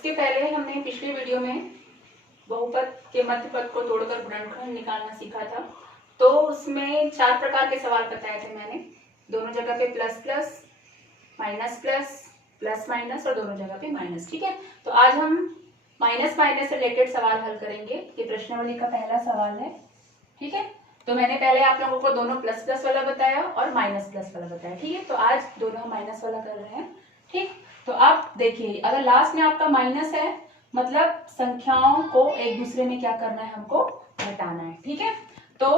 इसके पहले हमने पिछले वीडियो में बहुपद के मध्य पद को तोड़कर गुणनखंड निकालना सीखा था। तो उसमें 4 प्रकार के सवाल बताए थे मैंने, दोनों जगह पे plus plus, minus plus, plus minus और दोनों जगह पे माइनस। ठीक है, तो आज हम माइनस माइनस से रिलेटेड सवाल हल करेंगे। ये प्रश्नावली का पहला सवाल है। ठीक है, तो मैंने पहले आप लोगों को दोनों प्लस प्लस वाला बताया और माइनस प्लस वाला बताया। ठीक है, तो आज दोनों माइनस वाला कर रहे हैं। ठीक, तो आप देखिए, अगर लास्ट में आपका माइनस है मतलब संख्याओं को एक दूसरे में क्या करना है, हमको घटाना है। ठीक है, तो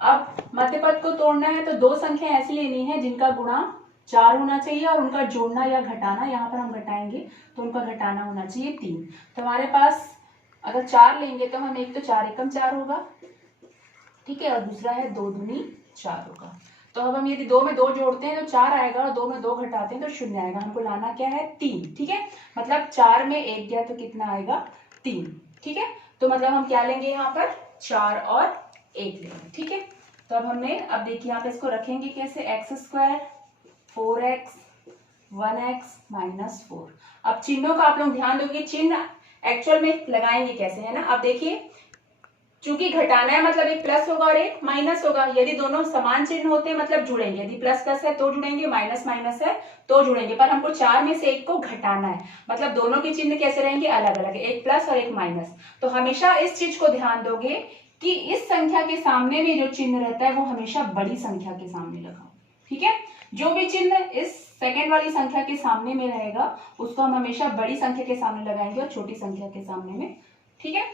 अब मध्य पद को तोड़ना है तो दो संख्या ऐसी लेनी है जिनका गुणा 4 होना चाहिए और उनका जोड़ना या घटाना, यहाँ पर हम घटाएंगे तो उनका घटाना होना चाहिए 3। तो हमारे पास अगर 4 लेंगे तो हम एक तो 4 एकम 4 होगा, ठीक है, और दूसरा है 2 दूनी 4 होगा। तो अब हम यदि 2 में 2 जोड़ते हैं तो 4 आएगा और 2 में 2 घटाते हैं तो 0 आएगा। हमको लाना क्या है, 3। ठीक है, मतलब 4 में 1 गया तो कितना आएगा, 3। ठीक है, तो मतलब हम क्या लेंगे यहाँ पर, 4 और 1 लेंगे। ठीक है, तो अब हमने, अब देखिए यहाँ पे इसको रखेंगे कैसे, x² 4x 1x माइनस 4। अब चिन्हों का आप लोग ध्यान दोगे, चिन्ह एक्चुअल में लगाएंगे कैसे, है ना। अब देखिए, चूंकि घटाना है मतलब एक प्लस होगा और एक माइनस होगा। यदि दोनों समान चिन्ह होते हैं मतलब जुड़ेंगे, यदि प्लस प्लस है तो जुड़ेंगे, माइनस माइनस है तो जुड़ेंगे। पर हमको 4 में से एक को घटाना है, मतलब दोनों के चिन्ह कैसे रहेंगे, अलग अलग, एक प्लस और एक माइनस। तो हमेशा इस चीज को ध्यान दोगे कि इस संख्या के सामने में जो चिन्ह रहता है वो हमेशा बड़ी संख्या के सामने लगाओ। ठीक है, जो भी चिन्ह इस सेकेंड वाली संख्या के सामने में रहेगा उसको हम हमेशा बड़ी संख्या के सामने लगाएंगे और छोटी संख्या के सामने में, ठीक है,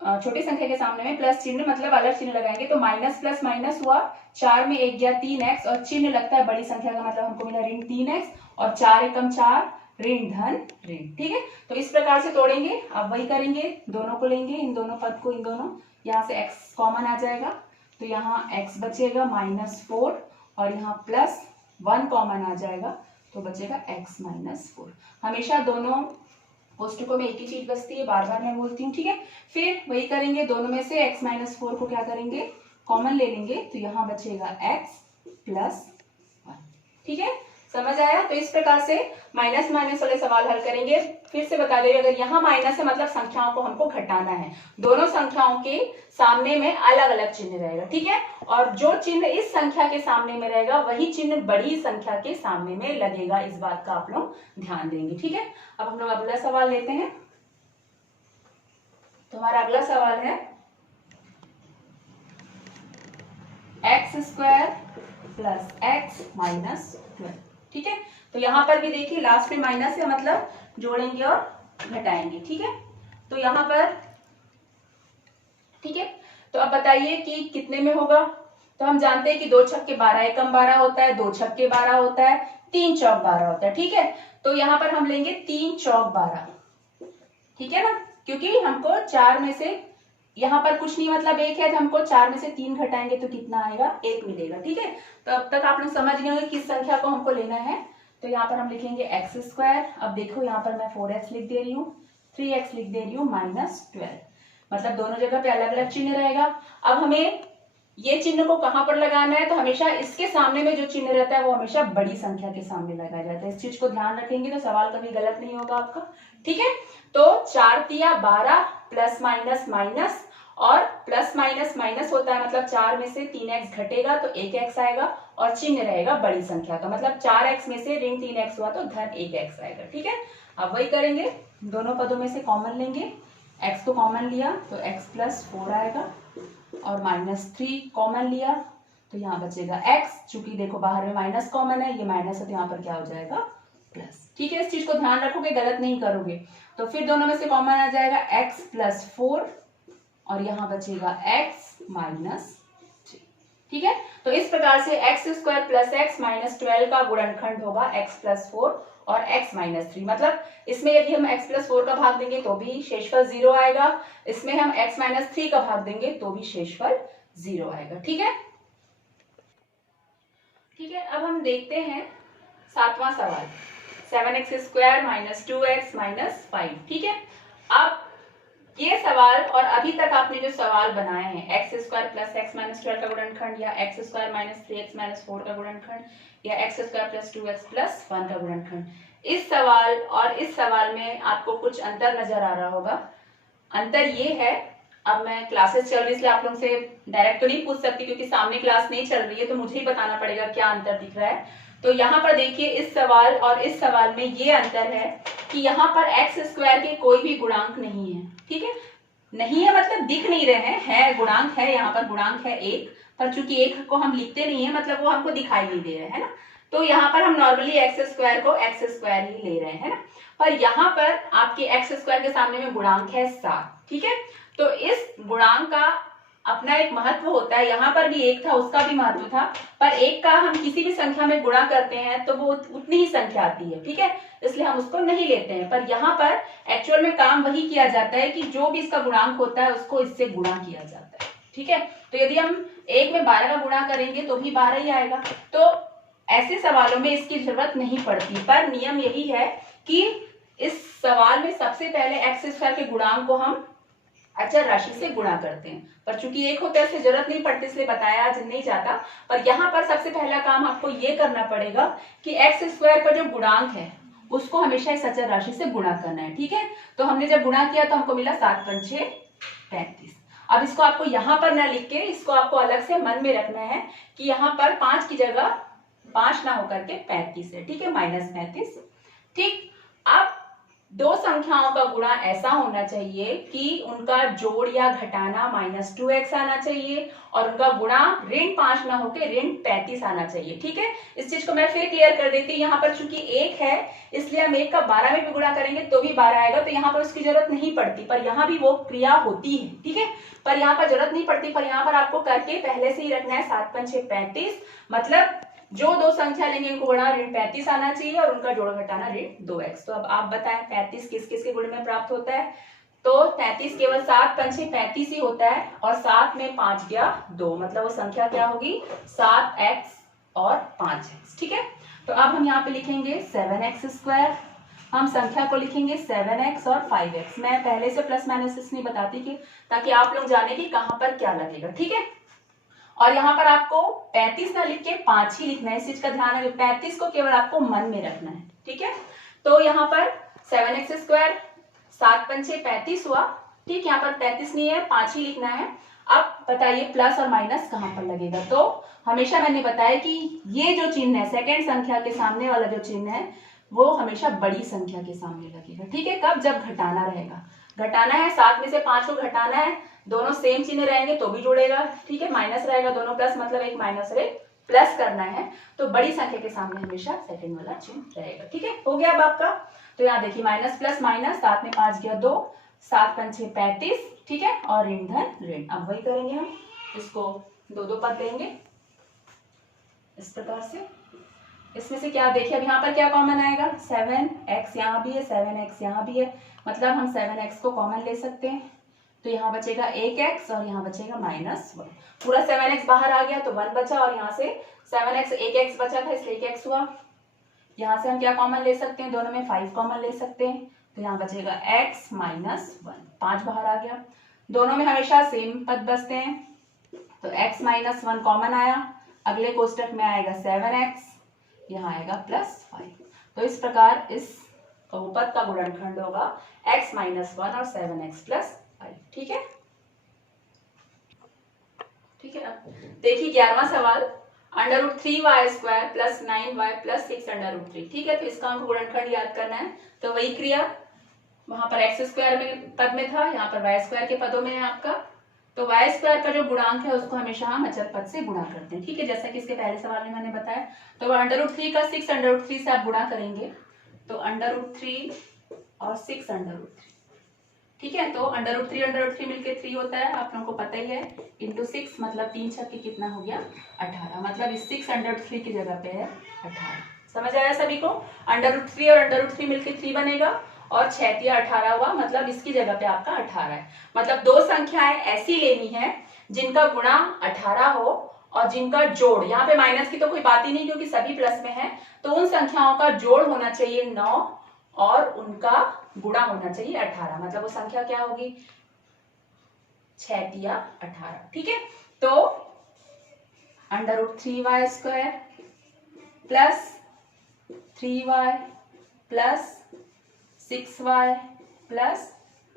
छोटी संख्या के सामने में प्लस चिन्ह मतलब अलग चिन्ह लगाएंगे। तो माइनस प्लस माइनस हुआ, 4 में 1 गया 3x और चिन्ह लगता है बड़ी संख्या का, मतलब हमको मिला ऋण 3x और 4 एकम 4 ऋण धन ऋण। ठीक है, तो इस प्रकार से तोड़ेंगे। अब वही करेंगे, दोनों को लेंगे, इन दोनों पद को, इन दोनों, यहाँ से x कॉमन आ जाएगा तो यहाँ x बचेगा -4 और यहाँ +1 कॉमन आ जाएगा तो बचेगा x -4। हमेशा दोनों कोष्ठकों में एक ही चीज बचती है, बार बार मैं बोलती हूँ। ठीक है, फिर वही करेंगे, दोनों में से x -4 को क्या करेंगे, कॉमन ले लेंगे तो यहाँ बचेगा x +1। ठीक है, समझ आया। तो इस प्रकार से माइनस माइनस वाले सवाल हल करेंगे। फिर से बता दे, अगर यहाँ माइनस है मतलब संख्याओं को हमको घटाना है, दोनों संख्याओं के सामने में अलग अलग चिन्ह रहेगा। ठीक है, और जो चिन्ह इस संख्या के सामने में रहेगा वही चिन्ह बड़ी संख्या के सामने में लगेगा। इस बात का आप लोग ध्यान देंगे। ठीक है, अब हम लोग अगला सवाल लेते हैं। तो हमारा अगला सवाल है x² + x -12। ठीक है, तो यहाँ पर भी देखिए लास्ट में माइनस है मतलब जोड़ेंगे और घटाएंगे। ठीक है, तो यहाँ पर, ठीक है, तो अब बताइए कि कितने में होगा। तो हम जानते हैं कि 2 छक्के 12 एकम 12 होता है, 2 छक्के 12 होता है, 3 चौक 12 होता है। ठीक है, तो यहाँ पर हम लेंगे 3 चौक 12। ठीक है ना, क्योंकि हमको 4 में से, यहाँ पर कुछ नहीं मतलब 1 है, तो हमको 4 में से 3 घटाएंगे तो कितना आएगा, 1 मिलेगा। ठीक है, तो अब तक आप लोग समझ गए होंगे किस संख्या को हमको लेना है। तो यहाँ पर हम लिखेंगे x²। अब देखो यहाँ पर मैं 4x लिख दे रही हूँ, 3x लिख दे रही हूँ, -12, मतलब दोनों जगह पे अलग अलग चिन्ह रहेगा। अब हमें ये चिन्ह को कहां पर लगाना है, तो हमेशा इसके सामने में जो चिन्ह रहता है वो हमेशा बड़ी संख्या के सामने लगाया जाता है। इस चीज को ध्यान रखेंगे तो सवाल कभी गलत नहीं होगा आपका। ठीक है, तो 4 तिया 12 प्लस माइनस माइनस और प्लस माइनस माइनस होता है, मतलब 4 में से 3x घटेगा तो 1x आएगा और चिन्ह रहेगा बड़ी संख्या का, मतलब 4x में से ऋण 3x हुआ तो धन 1x आएगा। ठीक है, अब वही करेंगे, दोनों पदों में से कॉमन लेंगे, x को कॉमन लिया तो x +4 आएगा और -3 कॉमन लिया तो यहाँ बचेगा x। चूंकि देखो बाहर में माइनस कॉमन है, ये माइनस है तो यहाँ पर क्या हो जाएगा, प्लस। ठीक है, इस चीज को ध्यान रखोगे, गलत नहीं करोगे। तो फिर दोनों में से कॉमन आ जाएगा x +4 और यहाँ बचेगा x -3। ठीक है, तो इस प्रकार से x² + x -12 का गुणनखंड होगा x +4 और x -3। मतलब इसमें यदि हम x +4 का भाग देंगे तो भी शेषफल 0 आएगा, इसमें हम x -3 का भाग देंगे तो भी शेषफल 0 आएगा। ठीक है, ठीक है, अब हम देखते हैं 7वां सवाल, 7x² - 2x - 5। ठीक है, अब ये सवाल और अभी तक आपने जो सवाल बनाए हैं, x² + x -12 का गुणनखंड या x² - 3x - 4 का गुणनखंड या x² + 2x + 1 का गुणनखंड, इस सवाल और इस सवाल में आपको कुछ अंतर नजर आ रहा होगा। अंतर ये है, अब मैं क्लासेस चल रही है इसलिए आप लोगों से डायरेक्ट तो नहीं पूछ सकती क्योंकि सामने क्लास नहीं चल रही है, तो मुझे ही बताना पड़ेगा क्या अंतर दिख रहा है। तो यहाँ पर देखिए इस सवाल और इस सवाल में ये अंतर है कि यहाँ पर एक्स स्क्वायर के कोई भी गुणांक नहीं है। ठीक है, नहीं है मतलब दिख नहीं रहे हैं, है गुणांक है, यहाँ पर गुणांक है एक, पर चूंकि एक को हम लिखते नहीं है मतलब वो हमको दिखाई नहीं दे रहा है ना, तो यहाँ पर हम नॉर्मली एक्स स्क्वायर को एक्स स्क्वायर ही ले रहे हैं ना। पर यहाँ पर आपके एक्स स्क्वायर के सामने में गुणांक है 7। ठीक है, तो इस गुणांक का अपना एक महत्व होता है। यहाँ पर भी एक था, उसका भी महत्व था, पर एक का हम किसी भी संख्या में गुणा करते हैं तो वो उतनी ही संख्या आती है। ठीक है, इसलिए हम उसको नहीं लेते हैं। पर यहाँ पर एक्चुअल में काम वही किया जाता है कि जो भी इसका गुणांक होता है उसको इससे गुणा किया जाता है। ठीक है, तो यदि हम एक में 12 का गुणा करेंगे तो भी 12 ही आएगा। तो ऐसे सवालों में इसकी जरूरत नहीं पड़ती, पर नियम यही है कि इस सवाल में सबसे पहले एक्स स्क्वायर के गुणांक को हम अचर राशि से गुणा करते हैं, पर चूंकि एक होता है इसलिए जरूरत नहीं पड़ती, इसलिए बताया आज नहीं जाता। पर यहाँ पर सबसे पहला काम आपको ये करना पड़ेगा कि एक्स स्क्वायर का जो गुणांक है उसको हमेशा इस अचर राशि से गुणा करना है। ठीक है, तो हमने जब गुणा किया तो हमको मिला 7 × 5 = 35। अब इसको आपको यहाँ पर ना लिख के इसको आपको अलग से मन में रखना है कि यहाँ पर 5 की जगह 5 ना होकर के 35 है। ठीक है, -35। ठीक, अब दो संख्याओं का गुणा ऐसा होना चाहिए कि उनका जोड़ या घटाना -2x आना चाहिए और उनका गुणा ऋण 5 ना होकर ऋण 35 आना चाहिए। ठीक है, इस चीज को मैं फिर क्लियर कर देती हूँ। यहाँ पर चूंकि एक है इसलिए हम एक का 12 में भी गुणा करेंगे तो भी 12 आएगा, तो यहाँ पर उसकी जरूरत नहीं पड़ती, पर यहाँ भी वो क्रिया होती है। ठीक है, पर यहाँ पर जरूरत नहीं पड़ती, पर यहाँ पर आपको करके पहले से ही रखना है 7 × 5 = 35। मतलब जो दो संख्या लेंगे उनको गुणा ऋण 35 आना चाहिए और उनका जोड़ घटाना ऋण 2x। तो अब आप बताएं 35 किस किस के गुण में प्राप्त होता है? तो 33 केवल 7 × 5 = 35 ही होता है, और 7 में 5 गया 2, मतलब वो संख्या क्या होगी 7x और 5x। ठीक है, तो अब हम यहाँ पे लिखेंगे 7x²। हम संख्या को लिखेंगे 7x और 5x। मैं पहले से प्लस माइनस इसलिए बताती कि ताकि आप लोग जाने कि कहाँ पर क्या लगेगा। ठीक है, और यहाँ पर आपको 35 ना लिख के 5 ही लिखना है, इस चीज का ध्यान है। 35 को केवल आपको मन में रखना है। ठीक है, तो यहाँ पर 7x², 7 × 5 = 35 हुआ। ठीक, यहाँ पर 35 नहीं है, 5 ही लिखना है। अब बताइए प्लस और माइनस कहाँ पर लगेगा? तो हमेशा मैंने बताया कि ये जो चिन्ह है सेकेंड संख्या के सामने वाला जो चिन्ह है वो हमेशा बड़ी संख्या के सामने लगेगा। ठीक है, कब? जब घटाना रहेगा। घटाना है, 7 में से 5 को घटाना है, दोनों सेम चिन्ह रहेंगे तो भी जुड़ेगा। ठीक है, माइनस रहेगा, दोनों प्लस, मतलब एक माइनस और एक प्लस करना है, तो बड़ी संख्या के सामने हमेशा सेकंड वाला चिन्ह रहेगा। ठीक है, हो गया अब आपका। तो यहाँ देखिए माइनस प्लस माइनस, 7 में 5 गया 2, 7 × 5 = 35। ठीक है, और ऋण धन ऋण। अब वही करेंगे हम, इसको 2 पद देंगे इस प्रकार से। इसमें से क्या देखिए, अब यहाँ पर क्या कॉमन आएगा? 7x यहाँ भी है, 7x यहाँ भी है, मतलब हम 7x को कॉमन ले सकते हैं। तो यहाँ बचेगा 1x और यहाँ बचेगा -1। पूरा 7x बाहर आ गया तो 1 बचा, और यहाँ से 7x 1x बचा था इसलिए 1x हुआ। यहाँ से हम क्या कॉमन ले सकते हैं? दोनों में 5 कॉमन ले सकते हैं, तो यहाँ बचेगा x - 1, 5 बाहर आ गया। दोनों में हमेशा सेम पद बचते हैं, तो x - 1 कॉमन आया, अगले कोष्टक में आएगा 7x, यहाँ आएगा +5। तो इस प्रकार इस बहुपद का गुणनखंड होगा x - 1 और 7x + 5। ठीक है, ठीक है। अब देखिए 11वां सवाल, √3y² + 9y + 6√3। ठीक है, तो इसका हमको गुणनखंड याद करना है। तो वही क्रिया वहां पर x² में पद में था, यहाँ पर y² के पदों में है आपका। तो y² का जो गुणांक है उसको हमेशा हम अचर पद से गुणा करते हैं। ठीक है, जैसा कि इसके पहले सवाल में मैंने बताया। तो √3 का 6√3 से आप गुणा करेंगे, तो √3 और 6√3। ठीक है, तो √3 मिलके 3 होता है, आप लोगों को पता ही है, इंटू 6 मतलब 3 छक्के कितना हो गया 18, मतलब इस 6√3 की जगह पे है 18। समझ आया सभी को? √3 और √3 मिलके 3 बनेगा और 6 × 18 हुआ, मतलब इसकी जगह पे आपका 18 है। मतलब दो संख्याएं ऐसी लेनी है जिनका गुणा 18 हो और जिनका जोड़, यहाँ पे माइनस की तो कोई बात ही नहीं क्योंकि सभी प्लस में है, तो उन संख्याओं का जोड़ होना चाहिए 9 और उनका गुणा होना चाहिए 18, मतलब वो संख्या क्या होगी 6 × 18। ठीक है, तो √3y² + 3y plus 6y plus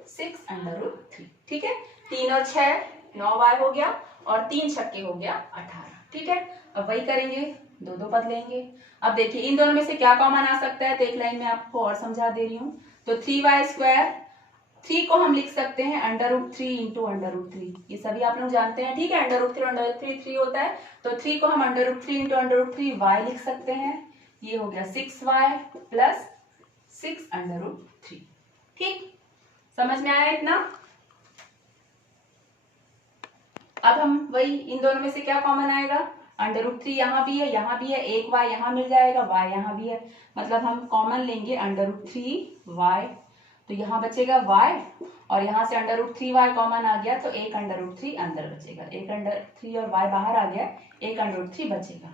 6 under root 3। ठीक है, 3 और 6 9y हो गया और 3 छक्के हो गया 18। ठीक है, अब वही करेंगे, दो दो पद लेंगे। अब देखिए इन दोनों में से क्या कॉमन आ सकता है, तो एक लाइन में आपको और समझा दे रही हूँ। तो 3y स्क्वायर, 3 को हम लिख सकते हैं under root 3 into under root 3, ये सभी आप लोग जानते हैं। ठीक है, अंडर रूट 3 अंडर रूट 3 3 होता है, तो 3 को हम under root 3 into under root 3 y लिख सकते हैं। ये हो गया 6y प्लस 6 अंडर रूट 3। ठीक, समझ में आया इतना। अब हम वही इन दोनों में से क्या कॉमन आएगा, अंडर रूट 3 यहाँ भी है, यहाँ भी है, एक y यहाँ मिल जाएगा, y यहाँ भी है, मतलब हम कॉमन लेंगे अंडर रूट 3y, तो यहाँ बचेगा y और यहाँ से अंडर रूट 3y कॉमन आ गया, तो एक अंडर रूट 3 अंदर बचेगा, एक अंडर 3 और y बाहर आ गया, एक अंडर रूट 3 बचेगा।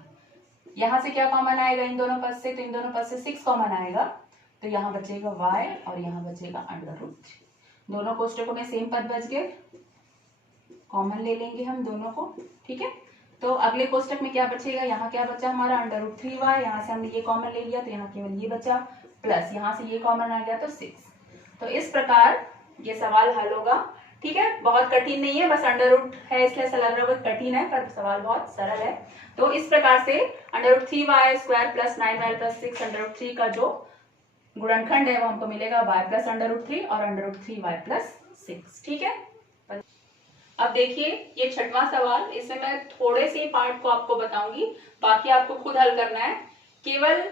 यहाँ से क्या कॉमन आएगा इन दोनों पद से, तो इन दोनों पद से 6 कॉमन आएगा, तो यहाँ बचेगा y और यहाँ बचेगा अंडर रूट 3। दोनों कोष्टकों में सेम पद बच गए, कॉमन ले लेंगे हम दोनों को। ठीक है, तो अगले कोष्टक में क्या बचेगा, यहाँ क्या बचा हमारा अंडर रूट 3y, यहाँ से हमने ये कॉमन ले लिया तो यहाँ केवल ये बचा, प्लस यहाँ से ये कॉमन आ गया तो 6। तो इस प्रकार ये सवाल हल होगा। ठीक है, बहुत कठिन नहीं है, बस अंडर रूट है इसलिए ऐसा लग रहा है बहुत कठिन है, पर सवाल बहुत सरल है। तो इस प्रकार से under root 3y square plus 9y plus 6 under root 3 का जो गुणनखंड है वो हमको मिलेगा y प्लस अंडर रूट 3 और अंडर रूट 3y प्लस 6। ठीक है, अब देखिए ये छठवां सवाल, इसमें मैं थोड़े से पार्ट को आपको बताऊंगी, बाकी आपको खुद हल करना है। केवल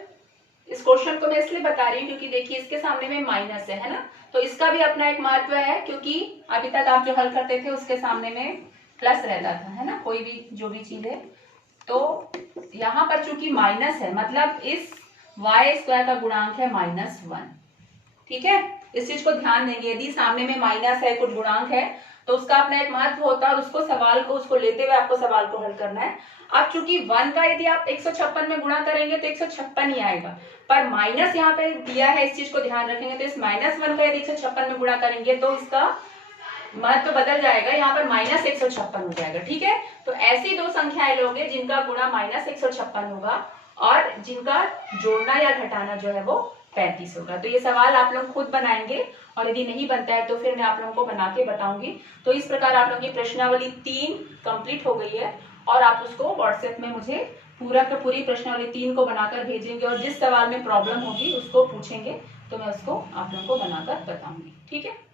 इस क्वेश्चन को मैं इसलिए बता रही हूँ क्योंकि देखिए इसके सामने में माइनस है ना, तो इसका भी अपना एक महत्व है, क्योंकि अभी तक आप जो हल करते थे उसके सामने में प्लस रहता था, है ना, कोई भी जो भी चीज है। तो यहाँ पर चूंकि माइनस है, मतलब इस y स्क्वायर का गुणांक है -1। ठीक है, इस चीज को ध्यान देंगे, यदि सामने में माइनस है, कुछ गुणांक है, तो उसका अपना एक महत्व होता है और उसको सवाल को उसको लेते हुए आपको सवाल को हल करना है। अब चूंकि 1 का यदि आप 156 में गुणा करेंगे तो 156 ही आएगा, पर माइनस यहाँ पे दिया है, इस चीज को ध्यान रखेंगे। तो इस -1 का यदि 156 में गुणा करेंगे तो इसका महत्व बदल जाएगा, यहाँ पर -156 हो जाएगा। ठीक है, तो ऐसी दो संख्याएं लोगे जिनका गुणा -156 होगा और जिनका जोड़ना या घटाना जो है वो 35 होगा। तो ये सवाल आप लोग खुद बनाएंगे और यदि नहीं बनता है तो फिर मैं आप लोगों को बना के बताऊंगी। तो इस प्रकार आप लोगों की प्रश्नावली 3 कंप्लीट हो गई है और आप उसको व्हाट्सएप में मुझे पूरा का पूरी प्रश्नावली 3 को बनाकर भेजेंगे और जिस सवाल में प्रॉब्लम होगी उसको पूछेंगे तो मैं उसको आप लोगों को बनाकर बताऊंगी। ठीक है।